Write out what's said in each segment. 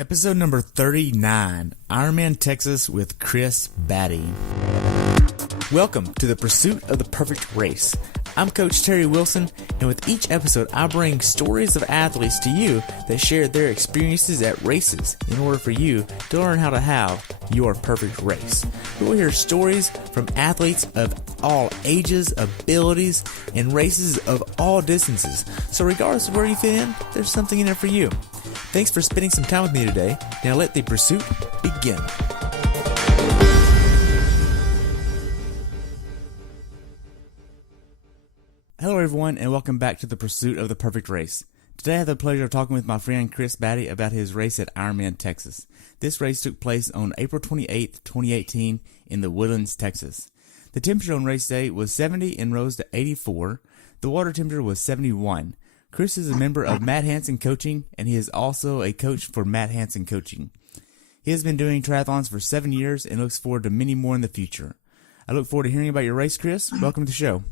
Episode number 39, Ironman Texas with Chris Baty. Welcome to the pursuit of the perfect race. I'm Coach Terry Wilson, and with each episode, I bring stories of athletes to you that share their experiences at races in order for you to learn how to have your perfect race. We will hear stories from athletes of all ages, abilities, and races of all distances. So regardless of where you fit in, there's something in there for you. Thanks for spending some time with me today. Now let the pursuit begin. Hello everyone, and welcome back to the pursuit of the perfect race. Today I have the pleasure of talking with my friend Chris Baty about his race at Ironman Texas. This race took place on April 28th, 2018 in the Woodlands, Texas. The temperature on race day was 70 and rose to 84. The water temperature was 71. Chris is a member of Matt Hanson Coaching, and he is also a coach for Matt Hanson Coaching. He has been doing triathlons for 7 years and looks forward to many more in the future. I look forward to hearing about your race, Chris. Welcome to the show.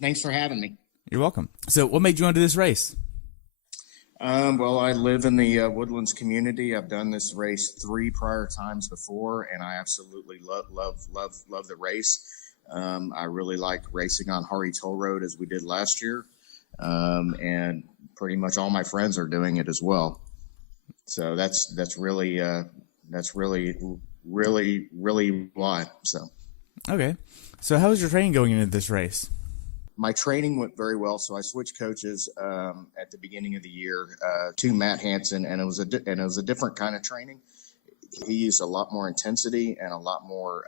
Thanks for having me. You're welcome. So what made you want to do this race? Well, I live in the Woodlands community. I've done this race 3 prior times before, and I absolutely love the race. I really like racing on Hardy Toll Road as we did last year. And pretty much all my friends are doing it as well. So that's really why. So. Okay. So how was your training going into this race? My training went very well. So I switched coaches at the beginning of the year to Matt Hanson, and it was a different kind of training. He used a lot more intensity and a lot more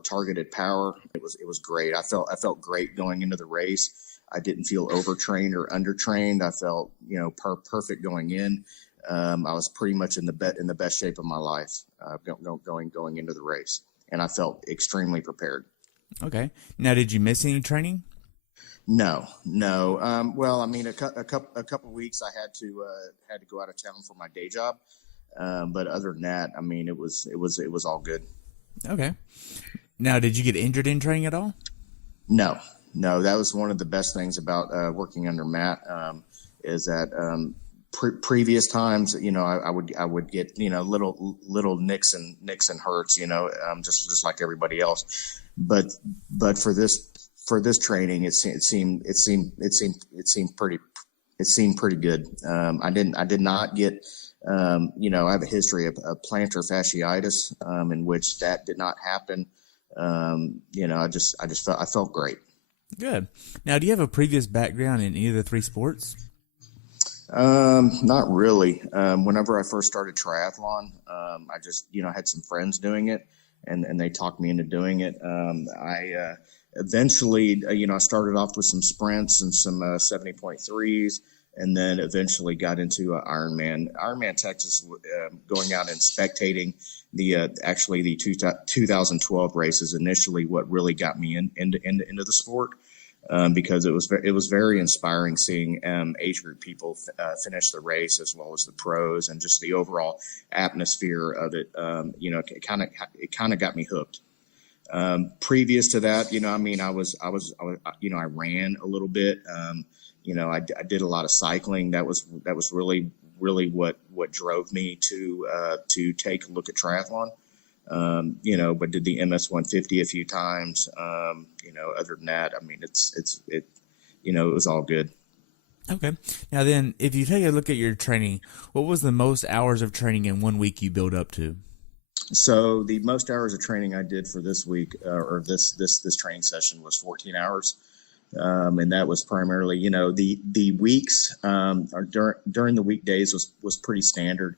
targeted power. It was great. I felt great going into the race. I didn't feel overtrained or undertrained. I felt, perfect going in. I was pretty much in the best shape of my life going into the race, and I felt extremely prepared. Okay. Now, did you miss any training? No. Well, I mean, a couple of weeks I had to go out of town for my day job, but other than that, I mean, it was all good. Okay. Now, did you get injured in training at all? No, that was one of the best things about working under Matt, is that previous times, I would get little nicks and hurts, just like everybody else, but for this training, it seemed pretty good. I did not get I have a history of plantar fasciitis, in which that did not happen. I felt great. Good. Now, do you have a previous background in either of the 3 sports? Not really. Whenever I first started triathlon, I just, had some friends doing it, and they talked me into doing it. I eventually, I started off with some sprints and some 70.3s, and then eventually got into Ironman Texas, going out and spectating the 2012 races. Initially, what really got me into the sport, because it was very inspiring seeing age group people finish the race, as well as the pros, and just the overall atmosphere of it. It kind of got me hooked. Previous to that, I ran a little bit. I did a lot of cycling. That was really what drove me to take a look at triathlon. But did the MS 150 a few times. Other than that, I mean, it was all good. Okay. Now then, if you take a look at your training, what was the most hours of training in 1 week you build up to? So the most hours of training I did for this week, or this training session, was 14 hours. And that was primarily, the weeks, during the weekdays was pretty standard,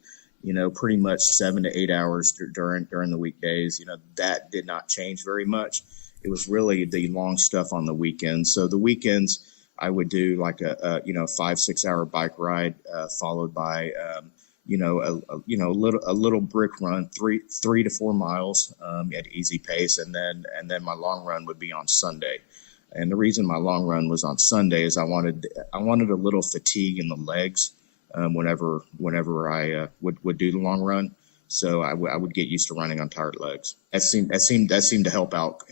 pretty much 7 to 8 hours during the weekdays. That did not change very much. It was really the long stuff on the weekends. So the weekends I would do like a 5-6 hour bike ride, followed by, a little brick run, 3 to 4 miles, at easy pace. And then my long run would be on Sunday. And the reason my long run was on Sunday is I wanted a little fatigue in the legs, whenever I would do the long run. So I would get used to running on tired legs. That seemed to help out.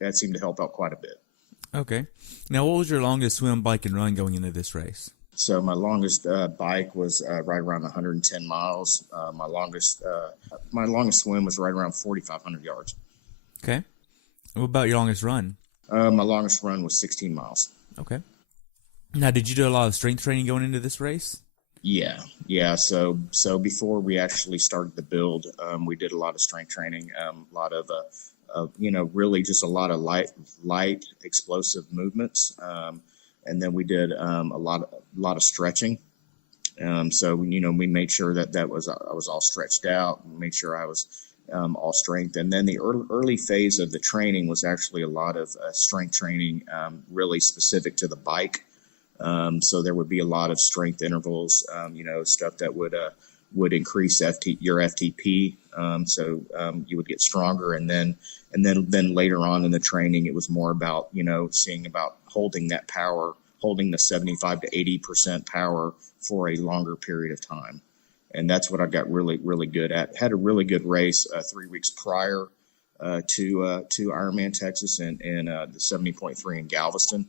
That seemed to help out quite a bit. Okay. Now, what was your longest swim, bike, and run going into this race? So my longest bike was right around 110 miles. My longest swim was right around 4,500 yards. Okay. What about your longest run? My longest run was 16 miles. Okay. Now, did you do a lot of strength training going into this race? Yeah. So before we actually started the build, we did a lot of strength training, a lot of really just a lot of light explosive movements, and then we did a lot of stretching. So we made sure that I was all stretched out, and made sure I was all strength. And then the early phase of the training was actually a lot of strength training, really specific to the bike. So there would be a lot of strength intervals, stuff that would increase your FTP. So you would get stronger. And then later on in the training, it was more about, seeing about holding that power, holding the 75 to 80% power for a longer period of time. And that's what I got really, really good at. Had a really good race 3 weeks prior to Ironman Texas and the 70.3 in Galveston.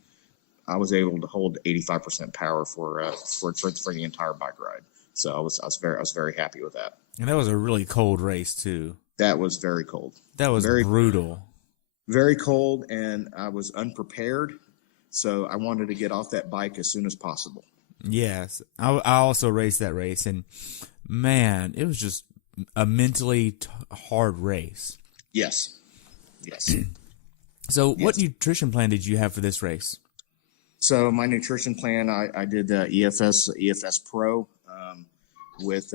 I was able to hold 85% power for the entire bike ride. So I was very happy with that. And that was a really cold race too. That was very cold. That was very brutal. Very cold, and I was unprepared. So I wanted to get off that bike as soon as possible. Yes. I also raced that race, and man, it was just a mentally hard race. Yes. So what nutrition plan did you have for this race? So my nutrition plan, I did the EFS Pro, with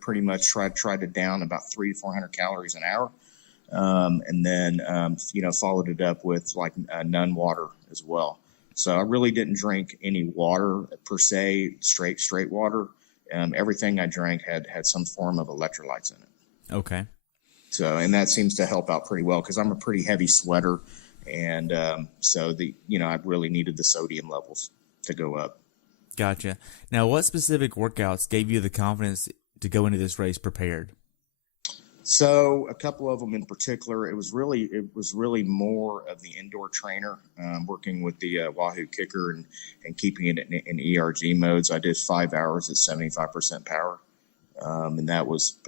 pretty much tried to down about 300 to 400 calories an hour, and then followed it up with like none water as well. So I really didn't drink any water per se, straight water. Everything I drank had some form of electrolytes in it. Okay. So, and that seems to help out pretty well because I'm a pretty heavy sweater. And so I really needed the sodium levels to go up. Gotcha. Now, what specific workouts gave you the confidence to go into this race prepared? So a couple of them in particular, it was really more of the indoor trainer, working with the Wahoo kicker and keeping it in ERG modes. I did 5 hours at 75% power. And that was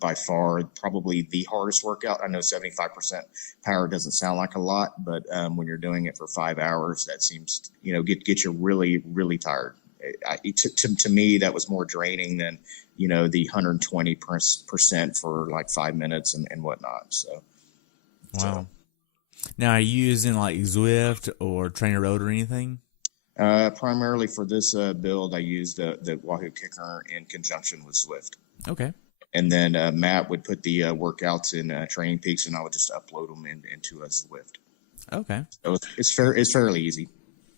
by far probably the hardest workout. I know 75% power doesn't sound like a lot, but when you're doing it for 5 hours, that seems get you really, really tired. To me, that was more draining than the 120% for like 5 minutes and whatnot. So, wow. Now, are you using like Zwift or Trainer Road or anything? Primarily for this build, I used the Wahoo kicker in conjunction with Zwift. Okay. And then Matt would put the workouts in Training Peaks, and I would just upload them into a Zwift. Okay. So it's fairly easy.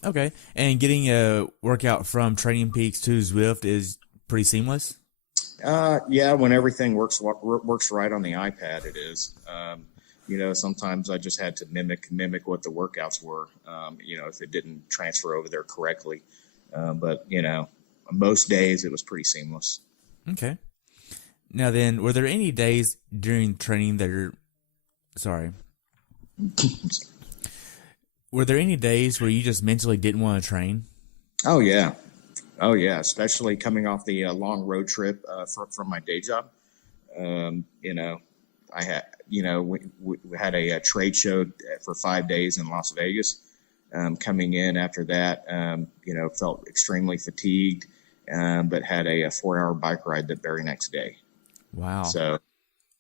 Okay. And getting a workout from Training Peaks to Zwift is pretty seamless? Yeah, when everything works right on the iPad, it is. Sometimes I just had to mimic what the workouts were, if it didn't transfer over there correctly. But most days it was pretty seamless. Okay. Now then, were there any days during training that were there any days where you just mentally didn't want to train? Oh yeah. Especially coming off the long road trip from my day job. I had, we had a trade show for 5 days in Las Vegas. Coming in after that, felt extremely fatigued, but had a 4-hour bike ride the very next day. Wow. So,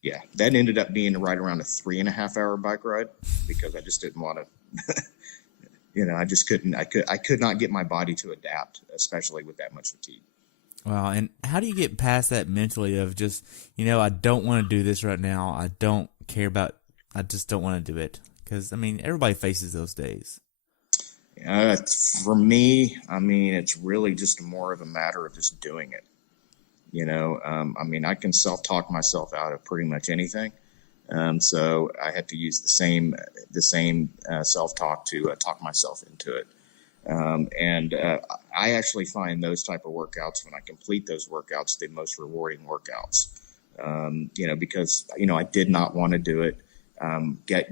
yeah, that ended up being right around a 3.5-hour bike ride because I just didn't want to, I just couldn't, I could not get my body to adapt, especially with that much fatigue. Wow. And how do you get past that mentally of just, I don't want to do this right now. I don't care about, I just don't want to do it. Because, everybody faces those days. For me, it's really just more of a matter of just doing it. I can self-talk myself out of pretty much anything. So I had to use the same self-talk to talk myself into it. I actually find those type of workouts, when I complete those workouts, the most rewarding workouts. Because, I did not want to do it.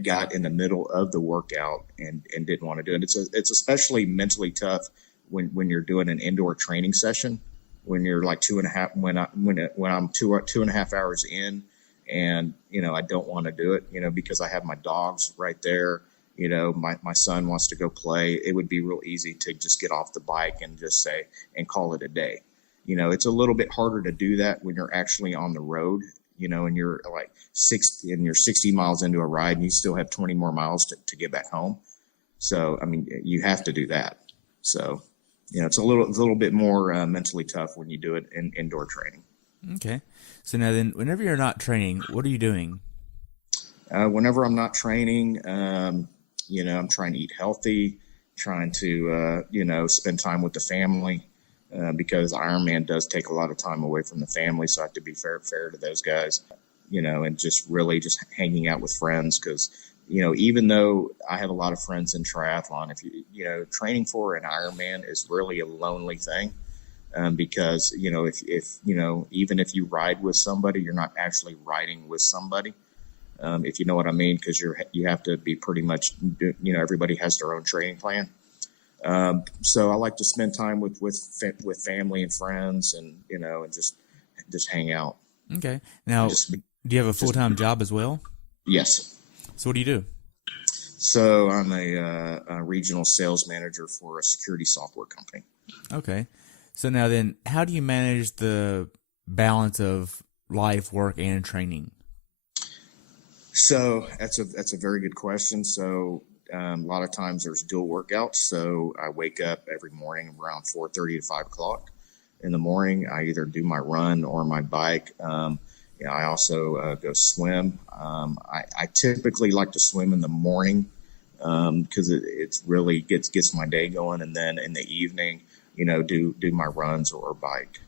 got in the middle of the workout and didn't want to do it. It's especially mentally tough when you're doing an indoor training session, when you're like 2.5, when I'm 2.5 hours in, and, I don't want to do it, because I have my dogs right there. My son wants to go play. It would be real easy to just get off the bike and just say, and call it a day. It's a little bit harder to do that when you're actually on the road, and you're like 60 miles into a ride and you still have 20 more miles to get back home. So, you have to do that. So, it's a little bit more mentally tough when you do it in indoor training. Okay. So now then, whenever you're not training, what are you doing? Whenever I'm not training, I'm trying to eat healthy, trying to, spend time with the family, because Ironman does take a lot of time away from the family. So I have to be fair to those guys, and just really just hanging out with friends. Cause, even though I have a lot of friends in triathlon, if training for an Ironman is really a lonely thing. Because, if even if you ride with somebody, you're not actually riding with somebody. If you know what I mean, because you have to be pretty much, everybody has their own training plan. So I like to spend time with family and friends, and and just hang out. Okay. Now, do you have a full-time job as well? Yes. So what do you do? So I'm a regional sales manager for a security software company. Okay. So now then, how do you manage the balance of life, work, and training? So that's a very good question. So a lot of times there's dual workouts. So I wake up every morning around 4:30 to 5 o'clock in the morning. I either do my run or my bike. I also go swim. I typically like to swim in the morning because it's really gets my day going, and then in the evening, do my runs or bike.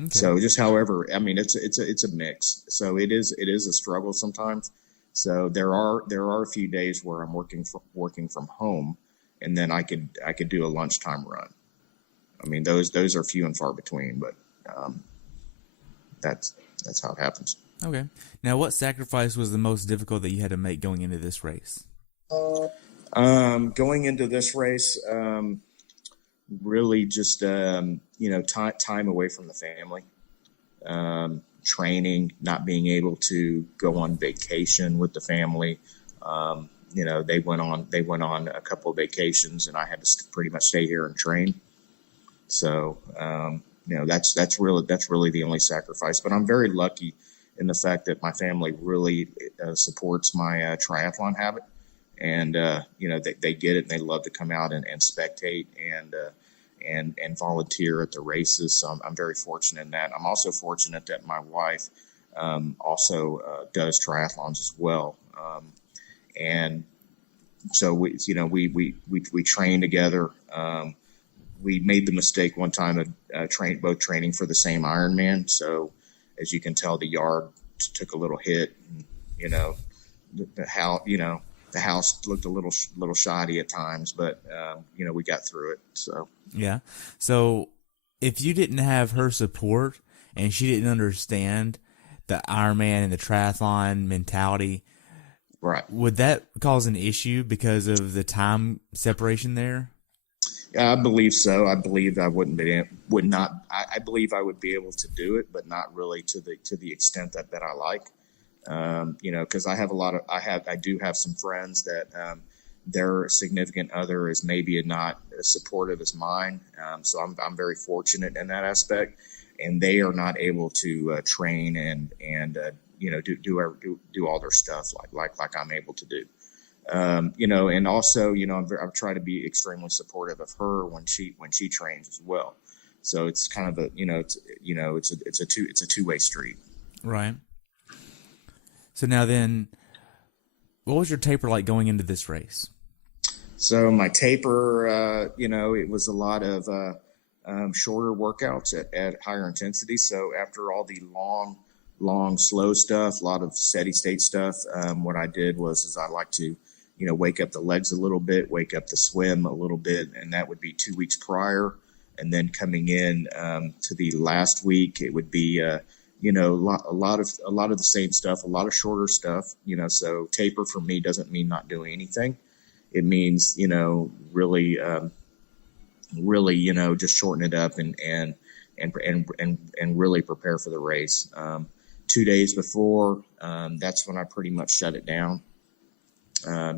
Okay. So just however, it's a mix. So it is a struggle sometimes. So there are a few days where I'm working from home, and then I could do a lunchtime run. Those are few and far between, but that's how it happens. Okay. Now, what sacrifice was the most difficult that you had to make going into this race? Going into this race, really just time away from the family, training, not being able to go on vacation with the family. They went on a couple of vacations, and I had to pretty much stay here and train. So that's really the only sacrifice. But I'm very lucky in the fact that my family really supports my triathlon habit, and they get it, and they love to come out and spectate and volunteer at the races. So I'm very fortunate in that. I'm also fortunate that my wife also does triathlons as well, and so we train together. We made the mistake one time of both training for the same Ironman. So as you can tell, the yard took a little hit. And, the house looked a little shoddy at times, but we got through it. So yeah. So if you didn't have her support and she didn't understand the Ironman and the triathlon mentality, right, would that cause an issue because of the time separation there? I believe so. I believe I would believe I would be able to do it, but not really to the extent that I like. Because I do have some friends that their significant other is maybe not as supportive as mine. So I'm very fortunate in that aspect, and they are not able to train and do all their stuff like I'm able to do. And also, I've tried to be extremely supportive of her when she trains as well. So it's kind of it's a two-way street. Right. So now then, what was your taper like going into this race? So my taper, it was a lot of shorter workouts at higher intensity. So after all the long, slow stuff, a lot of steady state stuff, what I did was I like to, wake up the legs a little bit, wake up the swim a little bit, and that would be 2 weeks prior. And then coming in to the last week, it would be a lot of the same stuff, a lot of shorter stuff, so taper for me doesn't mean not doing anything. It means, really, just shorten it up and really prepare for the race. 2 days before, that's when I pretty much shut it down. I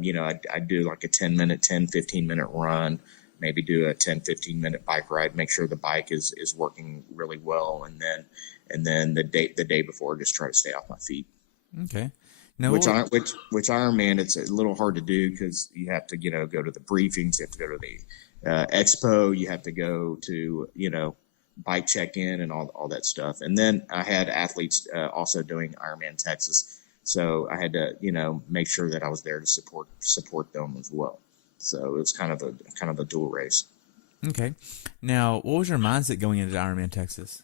do like a 15-minute run, maybe do a 10-15-minute bike ride, make sure the bike is working really well. And then the day before, just try to stay off my feet. Okay. Now, which Ironman, it's a little hard to do because you have to, go to the briefings, you have to go to the expo, you have to go to, bike check-in and all that stuff. And then I had athletes also doing Ironman Texas. So I had to, make sure that I was there to support them as well. So it was kind of a dual race. Okay. Now, what was your mindset going into Ironman Texas?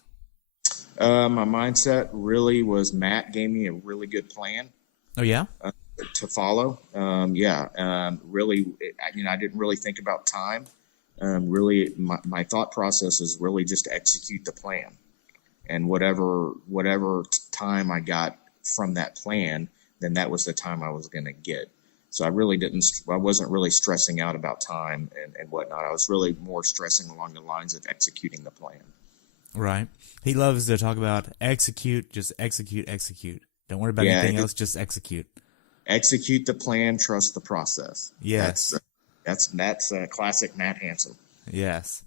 My mindset really was Matt gave me a really good plan. Oh, yeah? To follow. Really, I didn't really think about time. Really, my thought process is really just to execute the plan. And whatever time I got from that plan, then that was the time I was going to get. So I wasn't really stressing out about time and whatnot. I was really more stressing along the lines of executing the plan. Right. He loves to talk about execute, just execute. Don't worry about anything else, just execute. Execute the plan, trust the process. Yes. That's classic Matt Hanson. Yes.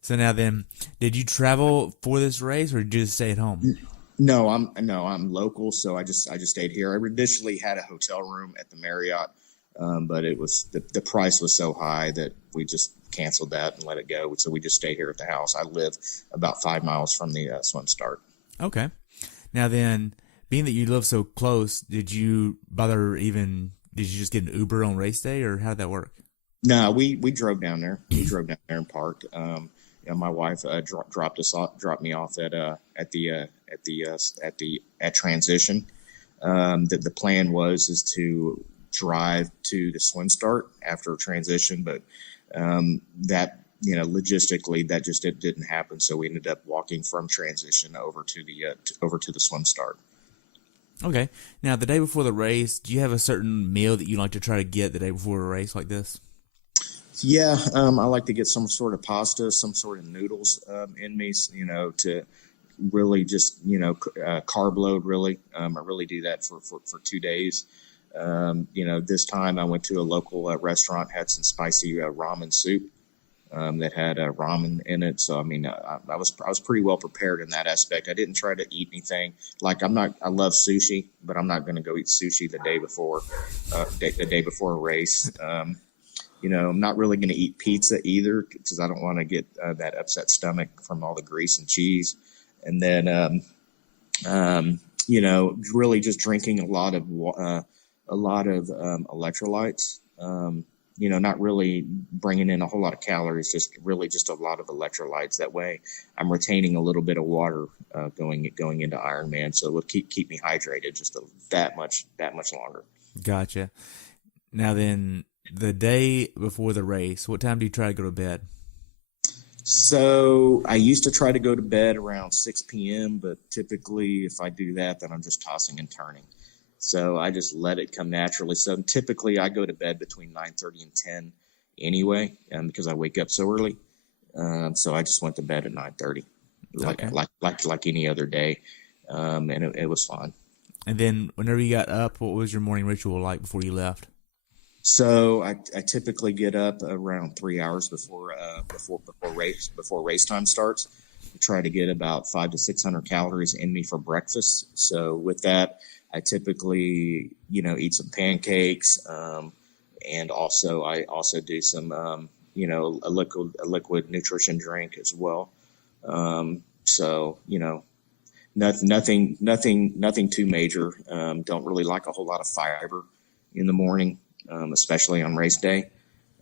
So now then, did you travel for this race or did you just stay at home? No, I'm local, so I just stayed here. I initially had a hotel room at the Marriott, but it was the price was so high that we just canceled that and let it go. So we just stayed here at the house. I live about 5 miles from the swim start. Okay. Now then, being that you live so close, did you just get an Uber on race day, or how did that work? No, we drove down there. We drove down there and parked. My wife dropped me off at transition. The plan is to drive to the swim start after transition, but that logistically that just didn't happen. So we ended up walking from transition over to the swim start. Okay. Now, the day before the race, do you have a certain meal that you like to try to get the day before a race like this? Yeah, I like to get some sort of pasta, some sort of noodles in me, to really just, carb load, really. I really do that for 2 days. This time I went to a local restaurant, had some spicy ramen soup that had ramen in it. So, I was pretty well prepared in that aspect. I didn't try to eat anything. Like I love sushi, but I'm not going to go eat sushi the day before a race. I'm not really going to eat pizza either because I don't want to get that upset stomach from all the grease and cheese. And then, really just drinking a lot of electrolytes. Not really bringing in a whole lot of calories, just a lot of electrolytes. That way, I'm retaining a little bit of water going into Ironman, so it will keep me hydrated just that much longer. Gotcha. Now then, the day before the race, what time do you try to go to bed? So I used to try to go to bed around 6 p.m., but typically if I do that, then I'm just tossing and turning. So I just let it come naturally. So typically I go to bed between 9:30 and 10 anyway, because I wake up so early. So I just went to bed at 9:30, like any other day, and it was fun. And then whenever you got up, what was your morning ritual like before you left? So I typically get up around 3 hours before race time starts. I try to get about 500 to 600 calories in me for breakfast. So with that, I typically eat some pancakes, and I also do some a liquid nutrition drink as well. So nothing too major. Don't really like a whole lot of fiber in the morning. Especially on race day.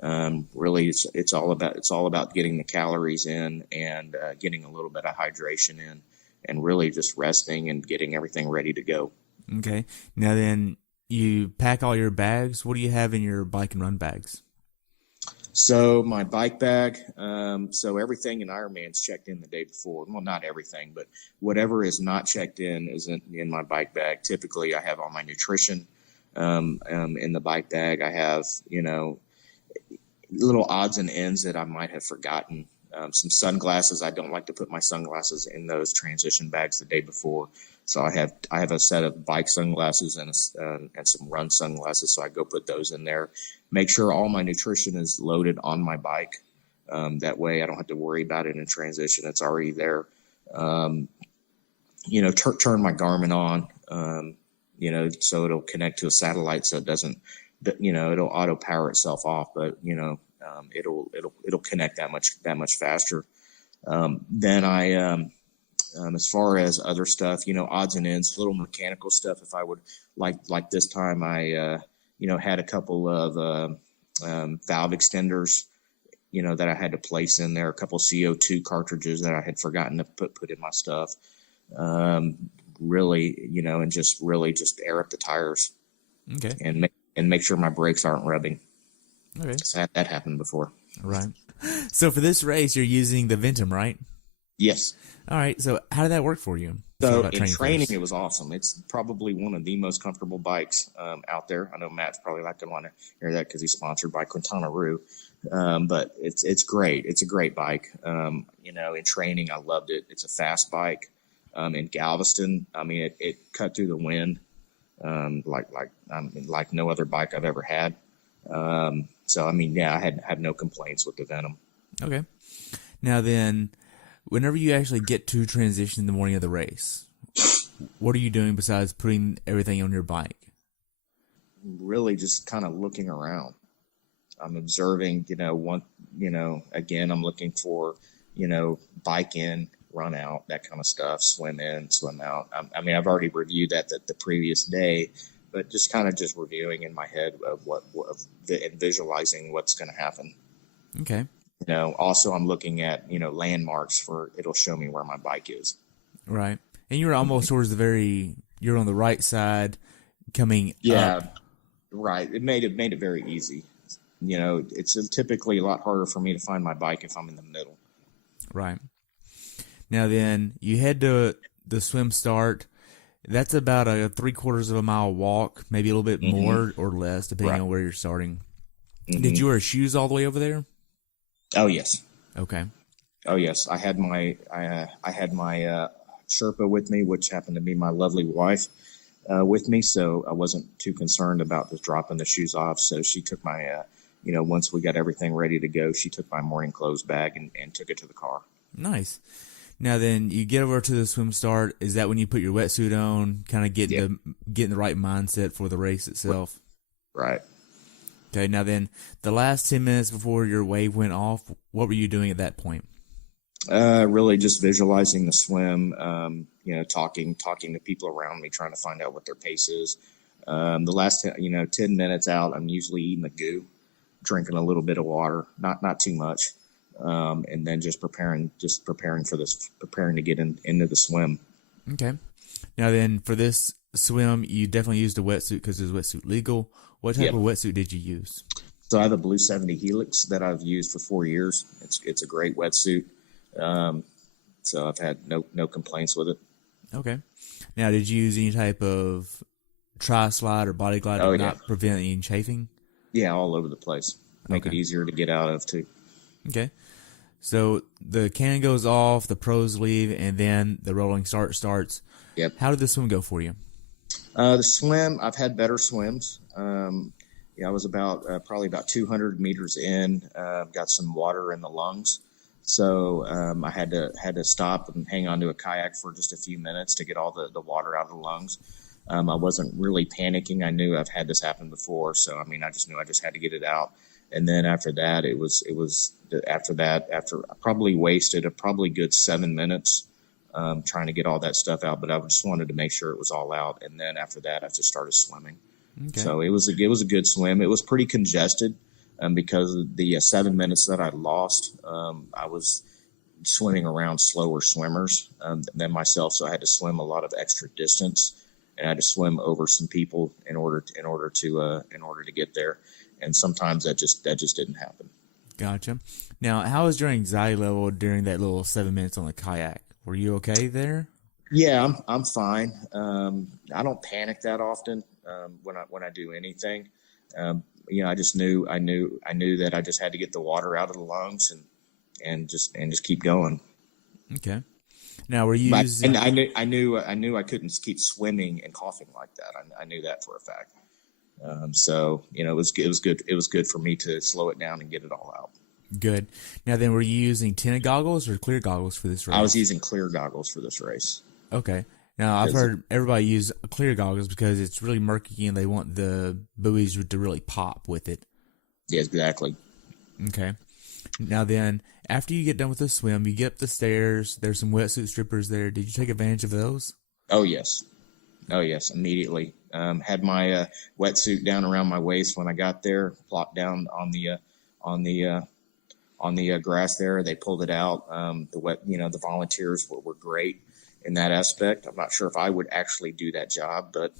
Really, it's all about getting the calories in and getting a little bit of hydration in, and really just resting and getting everything ready to go. Okay. Now then, you pack all your bags. What do you have in your bike and run bags? So my bike bag, so everything in Ironman's checked in the day before. Well, not everything, but whatever is not checked in is in my bike bag. Typically, I have all my nutrition in the bike bag. I have, little odds and ends that I might have forgotten. Some sunglasses. I don't like to put my sunglasses in those transition bags the day before. So I have a set of bike sunglasses and some run sunglasses. So I go put those in there. Make sure all my nutrition is loaded on my bike. That way I don't have to worry about it in transition. It's already there. Turn my Garmin on, so it'll connect to a satellite. So it doesn't, it'll auto power itself off, but it'll connect that much faster. Then I, as far as other stuff, odds and ends, little mechanical stuff. If I would like this time, I, had a couple of valve extenders, that I had to place in there, a couple CO2 cartridges that I had forgotten to put in my stuff. Really, and just air up the tires. Okay. And make sure my brakes aren't rubbing. Okay. So that happened before. Right. So for this race, you're using the Ventum, right? Yes. All right. So how did that work for you? So in training, it was awesome. It's probably one of the most comfortable bikes out there. I know Matt's probably not going to want to hear that because he's sponsored by Quintana Roo. But it's great. It's a great bike. In training, I loved it. It's a fast bike. In Galveston, it cut through the wind like no other bike I've ever had. I had no complaints with the Venom. Okay. Now then, whenever you actually get to transition in the morning of the race, what are you doing besides putting everything on your bike? Really just kind of looking around. I'm observing, again, I'm looking for, bike in, run out, that kind of stuff, swim in, swim out. I've already reviewed that the previous day, but just kind of just reviewing in my head of and visualizing what's going to happen. Okay. Also I'm looking at, landmarks it'll show me where my bike is. Right. And you're almost towards you're on the right side coming up. Right. It made it very easy. It's typically a lot harder for me to find my bike if I'm in the middle. Right. Now then, you head to the swim start. That's about a 3/4 of a mile walk, maybe a little bit more or less, depending on where you're starting. Mm-hmm. Did you wear shoes all the way over there? Oh, yes. Okay. Oh, yes. I had my Sherpa with me, which happened to be my lovely wife with me, so I wasn't too concerned about just dropping the shoes off. So she took my, once we got everything ready to go, she took my morning clothes bag and took it to the car. Nice. Now then, you get over to the swim start. Is that when you put your wetsuit on, kind of getting the right mindset for the race itself? Right. Okay. Now then, the last 10 minutes before your wave went off, what were you doing at that point? Really just visualizing the swim. Talking to people around me, trying to find out what their pace is. The last 10 minutes out, I'm usually eating the goo, drinking a little bit of water, not too much. And then just preparing to get into the swim. Okay. Now then, for this swim, you definitely used a wetsuit because it's wetsuit legal. What type of wetsuit did you use? So I have a Blue 70 Helix that I've used for 4 years. It's a great wetsuit. So I've had no complaints with it. Okay. Now, did you use any type of tri-slide or body glide to not prevent any chafing? Yeah, all over the place. Make it easier to get out of too. Okay. So the can goes off, the pros leave, and then the rolling start starts. Yep. How did the swim go for you? The swim, I've had better swims. I was probably about 200 meters in, got some water in the lungs. So I had to stop and hang onto a kayak for just a few minutes to get all the water out of the lungs. I wasn't really panicking. I knew I've had this happen before. So, I just knew I just had to get it out. And then after that, after I probably wasted a good 7 minutes trying to get all that stuff out, but I just wanted to make sure it was all out. And then after that, I just started swimming. Okay. So it was a good swim. It was pretty congested because of the 7 minutes that I lost. I was swimming around slower swimmers than myself, so I had to swim a lot of extra distance, and I had to swim over some people in order to get there. And sometimes that just didn't happen. Gotcha. Now, how was your anxiety level during that little 7 minutes on the kayak? Were you okay there? Yeah, I'm fine. I don't panic that often when I do anything. I just I knew that I just had to get the water out of the lungs and just keep going. Okay. Now, were you But using? and I knew I couldn't keep swimming and coughing like that. I knew that for a fact. So it was good. It was good for me to slow it down and get it all out. Good. Now, then, were you using tinted goggles or clear goggles for this race? I was using clear goggles for this race. Okay. Now, I've heard everybody use clear goggles because it's really murky and they want the buoys to really pop with it. Yeah, exactly. Okay. Now then, after you get done with the swim, you get up the stairs. There's some wetsuit strippers there. Did you take advantage of those? Oh, yes. Immediately. Had my wetsuit down around my waist when I got there, plopped down on the grass there. They pulled it out. The volunteers were great in that aspect. I'm not sure if I would actually do that job, but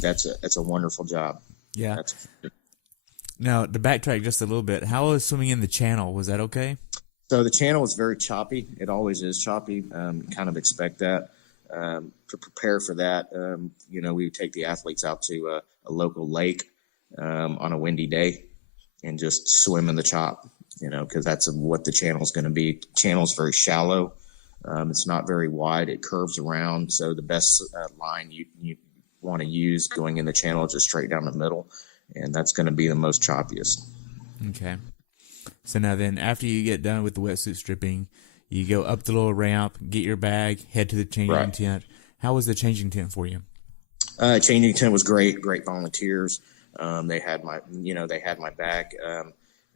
that's a wonderful job. Yeah. Now, to backtrack just a little bit, how was swimming in the channel? Was that okay? So the channel was very choppy. It always is choppy. Kind of expect that. To prepare for that, we would take the athletes out to a local lake on a windy day and just swim in the chop, because that's what the channel is going to be. Channel is very shallow. It's not very wide. It curves around. So the best line you want to use going in the channel is just straight down the middle. And that's going to be the most choppiest. Okay. So now then, after you get done with the wetsuit stripping, you go up the little ramp, get your bag, head to the changing tent. How was the changing tent for you? Changing tent was great. Great volunteers. They had my bag.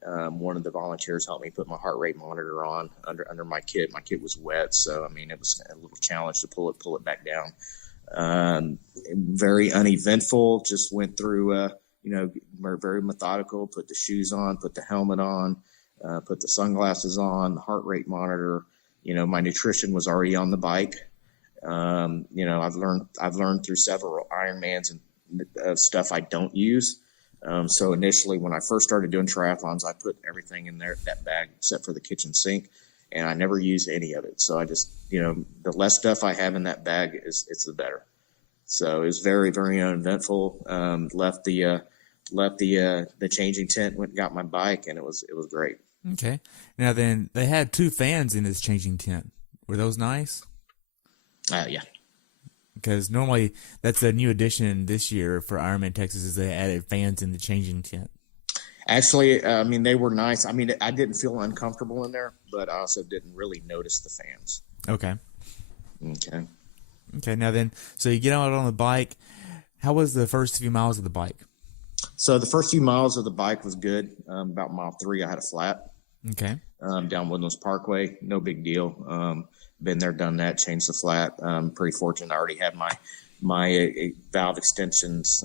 One of the volunteers helped me put my heart rate monitor on under my kit. My kit was wet, so it was a little challenge to pull it back down. Very uneventful. Just went through. Very methodical. Put the shoes on, put the helmet on, put the sunglasses on, the heart rate monitor. My nutrition was already on the bike. I've learned through several Ironmans and stuff I don't use. So initially, when I first started doing triathlons, I put everything in that bag except for the kitchen sink, and I never use any of it. So I just, the less stuff I have in that bag it's the better. So it was very, very uneventful. Left the changing tent, went and got my bike, and it was great. Okay. Now then, they had 2 fans in this changing tent. Were those nice? Yeah. Because normally that's a new addition this year for Ironman Texas is they added fans in the changing tent. Actually, they were nice. I didn't feel uncomfortable in there, but I also didn't really notice the fans. Okay. Okay. Now then, so you get out on the bike. How was the first few miles of the bike? So the first few miles of the bike was good. About mile 3, I had a flat. Okay. Down Woodlands Parkway, no big deal. Been there, done that, changed the flat. Pretty fortunate. I already had my valve extensions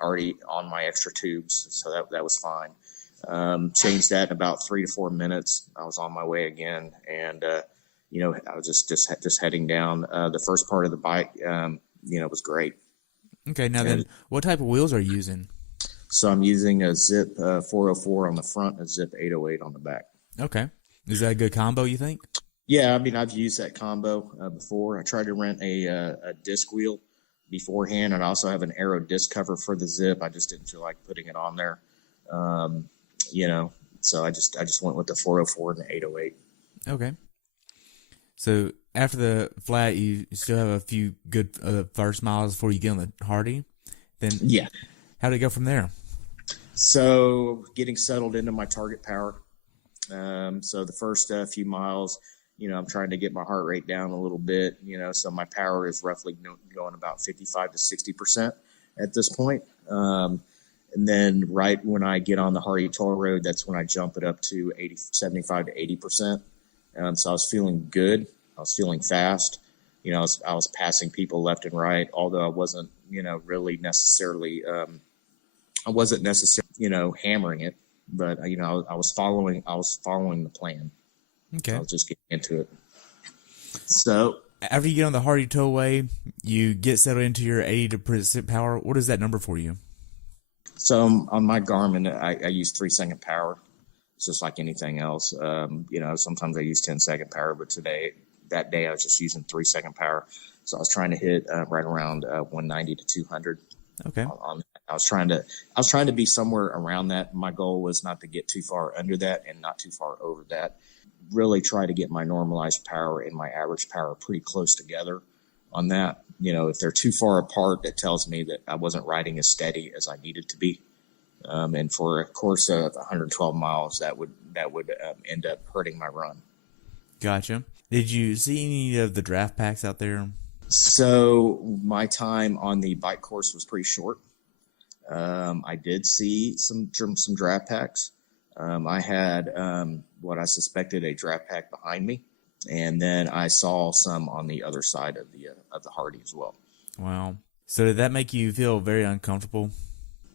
already on my extra tubes, so that was fine. Changed that in about 3 to 4 minutes. I was on my way again, and I was just heading down. The first part of the bike, was great. Okay. Now then, what type of wheels are you using? So I'm using a Zip 404 on the front and a Zip 808 on the back. Okay. Is that a good combo, you think? Yeah, I've used that combo before. I tried to rent a disc wheel beforehand, and I also have an aero disc cover for the Zip. I just didn't feel like putting it on there, So I just went with the 404 and the 808. Okay. So after the flat, you still have a few good first miles before you get on the Hardy. Then yeah, how did it go from there? So getting settled into my target power. So the first few miles, I'm trying to get my heart rate down a little bit, so my power is roughly going about 55 to 60% at this point. And then right when I get on the Hardy Toll Road, that's when I jump it up to 75 to 80%. So I was feeling good. I was feeling fast. I was passing people left and right, although I wasn't, really necessarily, hammering it, but I was following the plan. Okay. I was just getting into it. So after you get on the Hardy Tollway, you get settled into your 80% power. What is that number for you? So on my Garmin, I use 3-second power. It's just like anything else. Sometimes I use 10-second power, but that day I was just using 3-second power. So I was trying to hit right around 190 to 200. Okay. I was trying to be somewhere around that. My goal was not to get too far under that and not too far over that. Really try to get my normalized power and my average power pretty close together on that. If they're too far apart, that tells me that I wasn't riding as steady as I needed to be. And for a course of 112 miles, that would end up hurting my run. Gotcha. Did you see any of the draft packs out there? So my time on the bike course was pretty short. I did see some draft packs. I had what I suspected a draft pack behind me, and then I saw some on the other side of the Hardy as well. Wow. So did that make you feel very uncomfortable?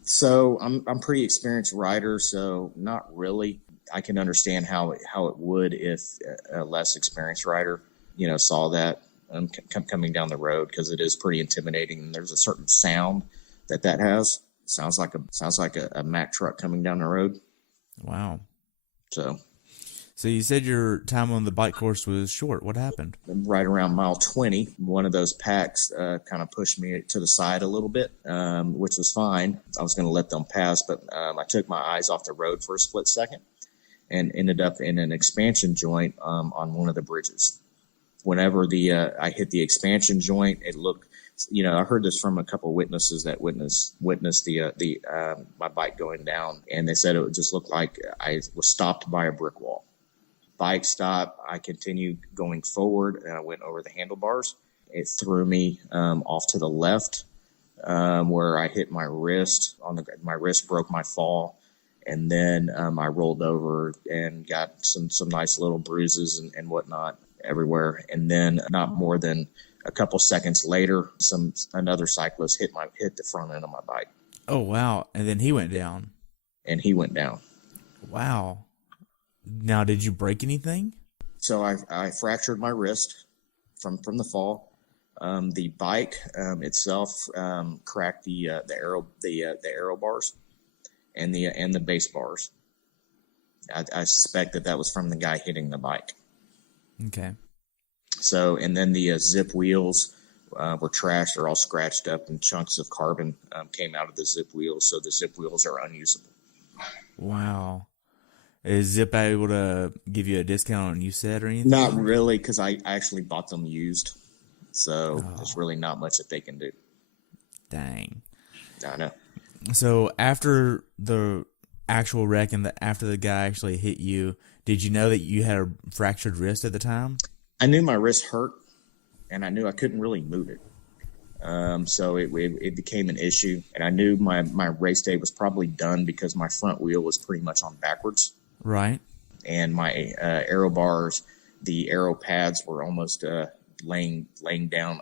So I'm pretty experienced rider, so not really. I can understand how it would if a less experienced rider, saw that coming down the road, because it is pretty intimidating. And there's a certain sound that has. Sounds like a Mack truck coming down the road. Wow. So you said your time on the bike course was short. What happened? Right around mile 20, one of those packs kind of pushed me to the side a little bit, which was fine. I was going to let them pass, but I took my eyes off the road for a split second and ended up in an expansion joint on one of the bridges. Whenever I hit the expansion joint, it looked, I heard this from a couple of witnesses that witnessed my bike going down, and they said it would just look like I was stopped by a brick wall. Bike stopped. I continued going forward, and I went over the handlebars. It threw me off to the left, where I hit my wrist. My wrist broke my fall, and then I rolled over and got some nice little bruises and whatnot everywhere. And then not more than a couple seconds later, another cyclist hit the front end of my bike. Oh, wow. And then he went down. Wow. Now, did you break anything? So I fractured my wrist from the fall. The bike itself cracked the aero bars and the base bars. I suspect that was from the guy hitting the bike. Okay. So, and then the zip wheels were trashed. They're all scratched up, and chunks of carbon came out of the zip wheels. So the zip wheels are unusable. Wow. Is Zip able to give you a discount on USAID or anything? Not really, because I actually bought them used. So there's really not much that they can do. Dang. I know. So after the actual wreck and after the guy actually hit you, did you know that you had a fractured wrist at the time? I knew my wrist hurt, and I knew I couldn't really move it. So it became an issue, and I knew my race day was probably done because my front wheel was pretty much on backwards. Right. And my aero bars, the aero pads were almost laying down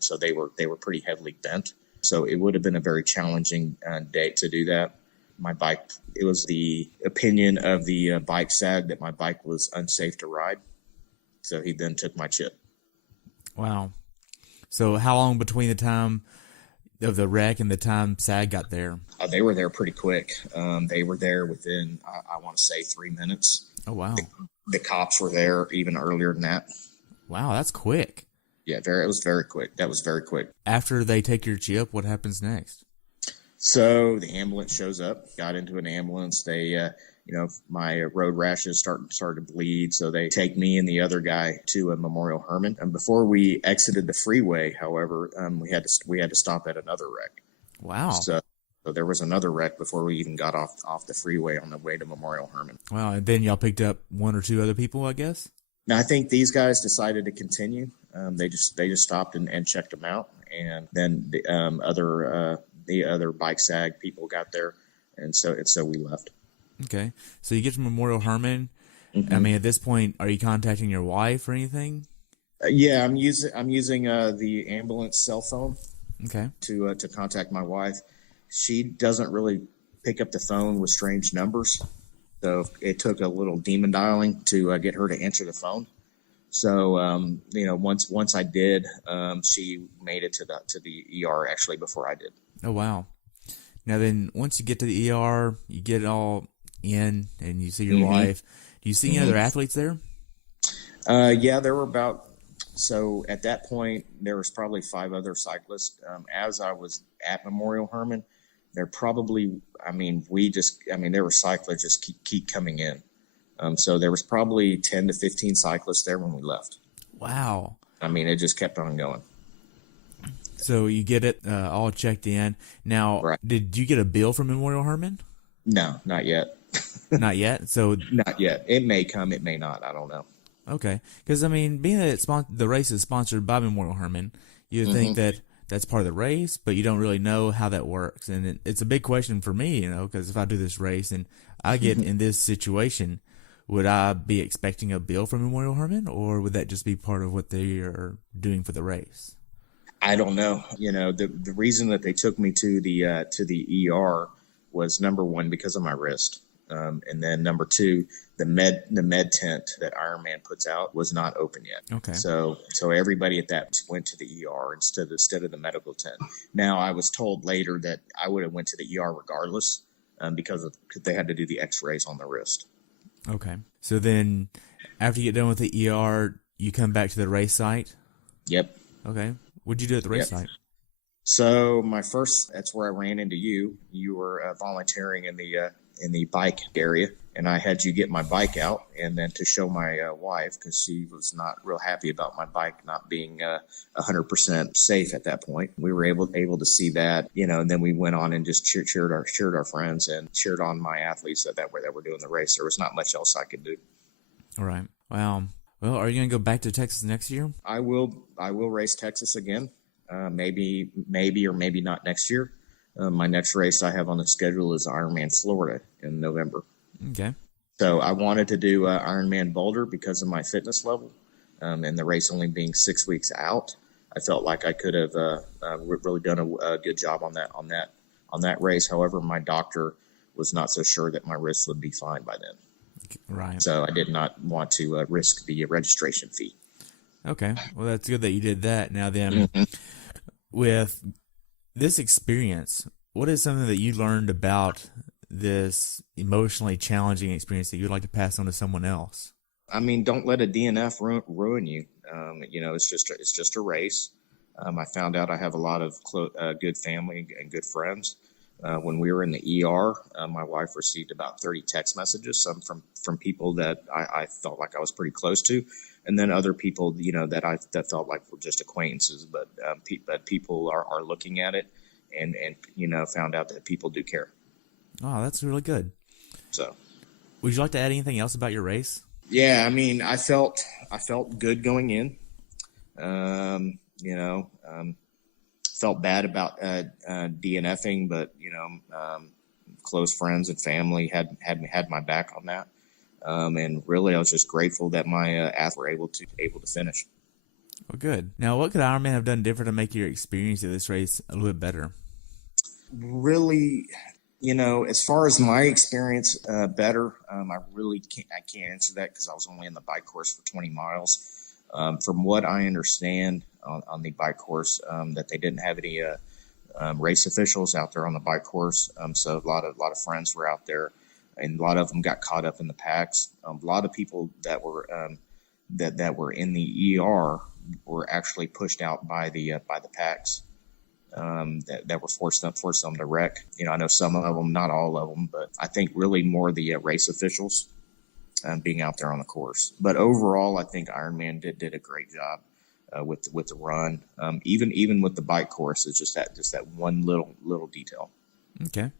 so they were pretty heavily bent. So it would have been a very challenging day to do that. My bike, it was the opinion of the bike SAG that my bike was unsafe to ride. So he then took my chip. Wow. So how long between the time of the wreck and the time SAG got there? They were there pretty quick. They were there within, I want to say, 3 minutes. Oh, wow. The cops were there even earlier than that. Wow, that's quick. Yeah, it was very quick. That was very quick. After they take your chip, what happens next? So the ambulance shows up, got into an ambulance. They, my road rashes started to bleed. So they take me and the other guy to a Memorial Hermann. And before we exited the freeway, however, we had to stop at another wreck. Wow. So there was another wreck before we even got off the freeway on the way to Memorial Hermann. Wow. And then y'all picked up one or two other people, I guess? Now, I think these guys decided to continue. They just stopped and checked them out. And then the other bike SAG people got there. And so we left. Okay. So you get to Memorial Hermann. Mm-hmm. I mean, at this point, are you contacting your wife or anything? Yeah, I'm using the ambulance cell phone. Okay. To contact my wife. She doesn't really pick up the phone with strange numbers. So it took a little demon dialing to get her to answer the phone. So once I did, she made it to the ER actually before I did. Oh wow! Now then, once you get to the ER, you get all in and you see your wife. Do you see any other athletes there? Yeah, there were about, so at that point, there was probably 5 other cyclists. As I was at Memorial Hermann, there probably, there were cyclists just keep coming in. So there was probably 10 to 15 cyclists there when we left. Wow. It just kept on going. So you get it all checked in. Now, Right. Did you get a bill from Memorial Hermann? No, not yet. Not yet? So Not yet. It may come, it may not. I don't know. okay. Because, being that the race is sponsored by Memorial Hermann, you think that that's part of the race, but you don't really know how that works. And it's a big question for me, because if I do this race and I get in this situation, would I be expecting a bill from Memorial Hermann, or would that just be part of what they are doing for the race? I don't know. The reason that they took me to the ER was, number one, because of my wrist. And then number 2, the med tent that Ironman puts out was not open yet. Okay. So everybody at that went to the ER instead of the medical tent. Now, I was told later that I would have went to the ER regardless, because they had to do the X-rays on the wrist. Okay. So then after you get done with the ER, you come back to the race site? Yep. Okay. What'd you do at the race Yep. site? So that's where I ran into you. You were volunteering in the bike area, and I had you get my bike out, and then to show my wife, because she was not real happy about my bike not being 100% safe at that point. We were able to see that, and then we went on and just cheered our friends and cheered on my athletes that were doing the race. There was not much else I could do. All right. Wow. Well, are you going to go back to Texas next year? I will race Texas again. Maybe or maybe not next year. My next race I have on the schedule is Ironman Florida in November. Okay. So I wanted to do Ironman Boulder because of my fitness level, and the race only being 6 weeks out. I felt like I could have really done a good job on that race. However, my doctor was not so sure that my wrist would be fine by then. Right. So I did not want to risk the registration fee. Okay. Well, that's good that you did that. Now then, with this experience, what is something that you learned about this emotionally challenging experience that you'd like to pass on to someone else? Don't let a DNF ruin you. It's just a race. I found out I have a lot of good family and good friends. When we were in the ER, my wife received about 30 text messages, some from people that I felt like I was pretty close to, and then other people, that felt like were just acquaintances. But people are looking at it, and found out that people do care. Oh, that's really good. So, would you like to add anything else about your race? Yeah, I felt good going in. Felt bad about DNFing, but close friends and family had my back on that, and really I was just grateful that my athletes were able to finish. Well, good. Now, what could Ironman have done different to make your experience of this race a little bit better? Really, as far as my experience better, I can't answer that because I was only in the bike course for 20 miles. From what I understand on the bike course, that they didn't have any race officials out there on the bike course. So a lot of friends were out there, and a lot of them got caught up in the packs. A lot of people that were that were in the ER were actually pushed out by the packs. That were forced them to wreck. I know some of them, not all of them, but I think really more the race officials being out there on the course. But overall, I think Ironman did a great job with the run. Even with the bike course, it's just that one little detail. Okay.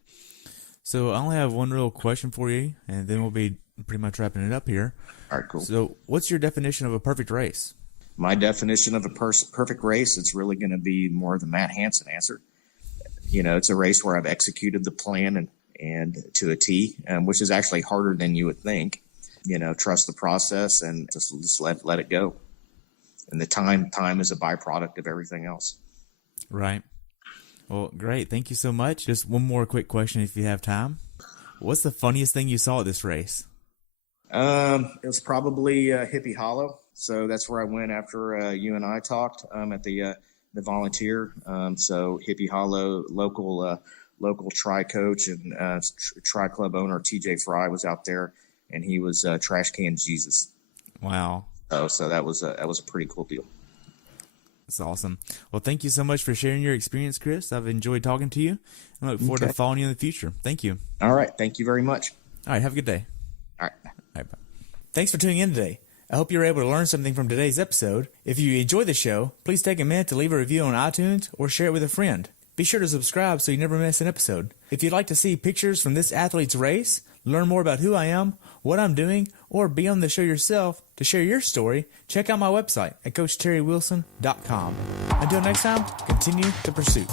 So I only have one real question for you, and then we'll be pretty much wrapping it up here. All right, cool. So what's your definition of a perfect race? My definition of a perfect race, it's really going to be more of the Matt Hanson answer. It's a race where I've executed the plan and to a T, which is actually harder than you would think. Trust the process and just let it go. And the time is a byproduct of everything else. Right. Well, great. Thank you so much. Just one more quick question if you have time. What's the funniest thing you saw at this race? It was probably Hippie Hollow. So that's where I went after you and I talked at the volunteer. So Hippie Hollow, local tri coach and tri club owner TJ Fry was out there, and he was trash can Jesus. Wow. So that was a pretty cool deal. That's awesome. Well, thank you so much for sharing your experience, Chris. I've enjoyed talking to you. I look forward to following you in the future. Thank you. All right. Thank you very much. All right. Have a good day. All right. All right. Bye. Thanks for tuning in today. I hope you were able to learn something from today's episode. If you enjoyed the show, please take a minute to leave a review on iTunes or share it with a friend. Be sure to subscribe so you never miss an episode. If you'd like to see pictures from this athlete's race, learn more about who I am, what I'm doing, or be on the show yourself to share your story, check out my website at CoachTerryWilson.com. Until next time, continue the pursuit.